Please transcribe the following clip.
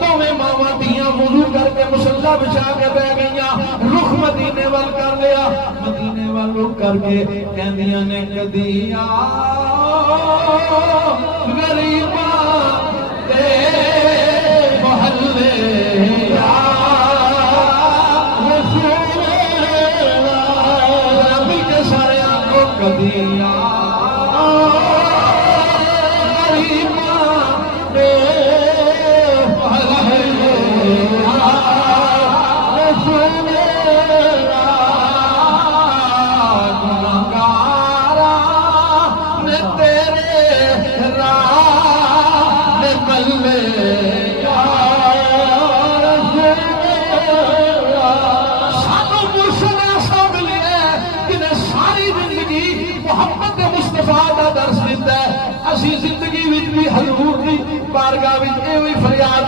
دوویں ماواں دھیاں وضو کر کے مصلا بچھا کے بہ گئیاں، رخ مدینے وال کر لیا، مدینے وال رخ کر کے کہندیاں نے کدی آ غریباں دے محلے آ رسول اللہ، مل کے سارے آنکھوں کدی آ غریباں دے محلے آ رسول اللہ، گناہگاراں نے تیرے راہ نے ملے یا رسول اللہ۔ سانو مرشد ایسا ملے جنہیں ساری زندگی محمد مصطفیٰ کا درس دیتا ہے، اسی زندگی بھی حضور کی بارگاہ میں یہ فریاد